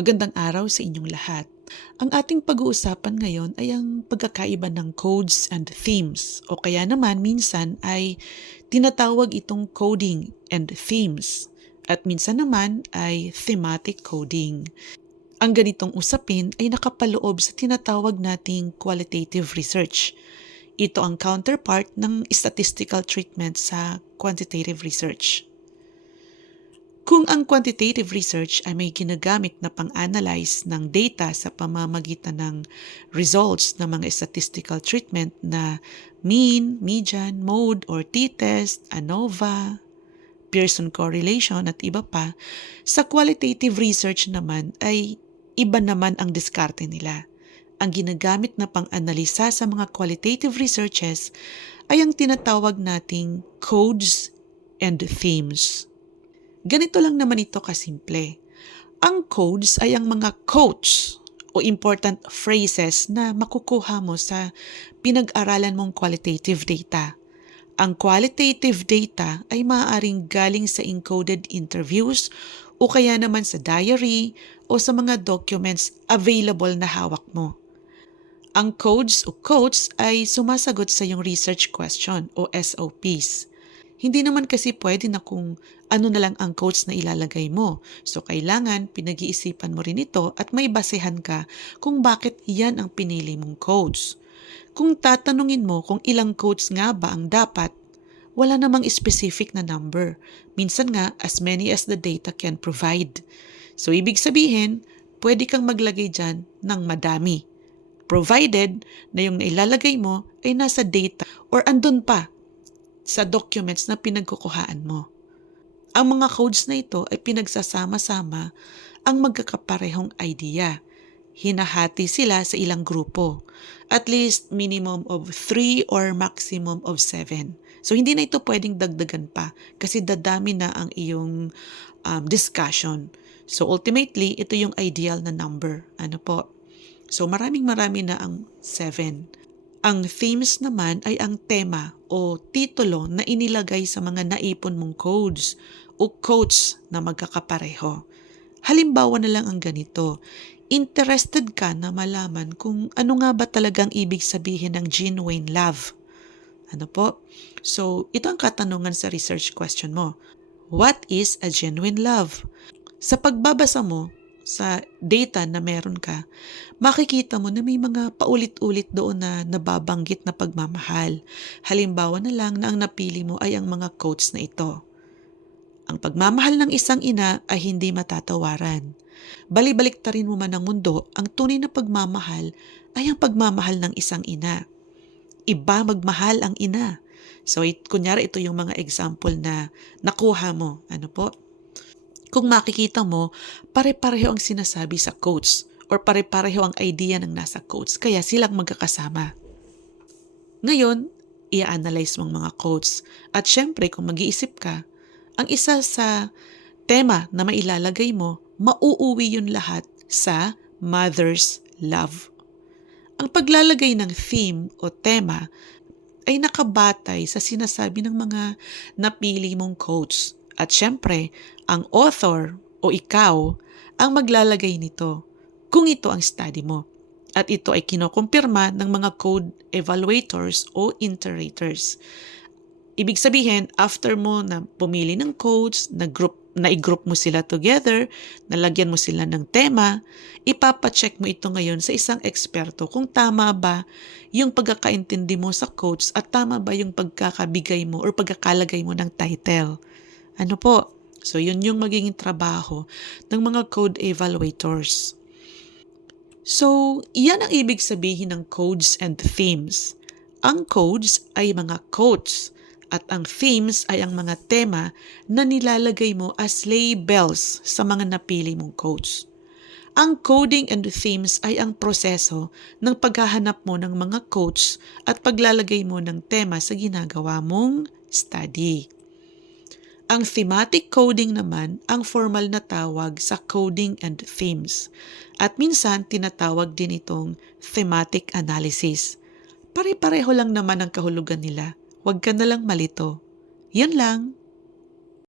Magandang araw sa inyong lahat. Ang ating pag-uusapan ngayon ay ang pagkakaiba ng codes and themes o kaya naman minsan ay tinatawag itong coding and themes at minsan naman ay thematic coding. Ang ganitong usapin ay nakapaloob sa tinatawag nating qualitative research. Ito ang counterpart ng statistical treatment sa quantitative research. Kung ang quantitative research ay may ginagamit na pang-analyze ng data sa pamamagitan ng results ng mga statistical treatment na mean, median, mode, or t-test, ANOVA, Pearson correlation at iba pa, sa qualitative research naman ay iba naman ang diskarte nila. Ang ginagamit na pang-analisa sa mga qualitative researches ay ang tinatawag nating codes and themes. Ganito lang naman ito kasimple. Ang codes ay ang mga quotes o important phrases na makukuha mo sa pinag-aralan mong qualitative data. Ang qualitative data ay maaaring galing sa encoded interviews o kaya naman sa diary o sa mga documents available na hawak mo. Ang codes o quotes ay sumasagot sa yung research question o SOPs. Hindi naman kasi pwede na kung ano na lang ang quotes na ilalagay mo. So kailangan pinag-iisipan mo rin ito at may basehan ka kung bakit yan ang pinili mong quotes. Kung tatanungin mo kung ilang quotes nga ba ang dapat, wala namang specific na number. Minsan nga, as many as the data can provide. So ibig sabihin, pwede kang maglagay dyan ng madami. Provided na yung nailalagay mo ay nasa data or andun pa sa documents na pinagkukuhaan mo. Ang mga codes na ito ay pinagsasama-sama ang magkakaparehong idea. Hinahati sila sa ilang grupo. At least minimum of 3 or maximum of 7. So hindi na ito pwedeng dagdagan pa kasi dadami na ang iyong um, discussion. So ultimately, ito yung ideal na number. Ano po? So maraming marami na ang 7. Ang themes naman ay ang tema o titulo na inilagay sa mga naipon mong codes o quotes na magkakapareho. Halimbawa na lang ang ganito, interested ka na malaman kung ano nga ba talagang ibig sabihin ng genuine love. Ano po? So, ito ang katanungan sa research question mo. What is a genuine love? Sa pagbabasa mo, sa data na meron ka, makikita mo na may mga paulit-ulit doon na nababanggit na pagmamahal. Halimbawa na lang na ang napili mo ay ang mga quotes na ito. Ang pagmamahal ng isang ina ay hindi matatawaran. Balibalik ta rin mo man ang mundo, ang tunay na pagmamahal ay ang pagmamahal ng isang ina. Iba magmahal ang ina. So, it, kunyari ito yung mga example na nakuha mo. Ano po? Kung makikita mo, pare-pareho ang sinasabi sa quotes or pare-pareho ang idea ng nasa quotes, kaya silang magkakasama. Ngayon, i-analyze mong mga quotes. At syempre, kung mag-iisip ka, ang isa sa tema na mailalagay mo, mauuwi yun lahat sa mother's love. Ang paglalagay ng theme o tema ay nakabatay sa sinasabi ng mga napili mong quotes at syempre, ang author o ikaw ang maglalagay nito kung ito ang study mo. At ito ay kinokumpirma ng mga code evaluators o iterators. Ibig sabihin, after mo na pumili ng codes, na group na i-group mo sila together, nalagyan mo sila ng tema, ipapacheck mo ito ngayon sa isang eksperto kung tama ba yung pagkakaintindi mo sa codes at tama ba yung pagkakabigay mo or pagkakalagay mo ng title. Ano po? So, yun yung magiging trabaho ng mga code evaluators. So, yan ang ibig sabihin ng codes and themes. Ang codes ay mga quotes at ang themes ay ang mga tema na nilalagay mo as labels sa mga napili mong quotes. Ang coding and themes ay ang proseso ng paghahanap mo ng mga quotes at paglalagay mo ng tema sa ginagawa mong study. Ang thematic coding naman ang formal na tawag sa coding and themes. At minsan tinatawag din itong thematic analysis. Pare-pareho lang naman ang kahulugan nila. Huwag ka na lang malito. Yan lang.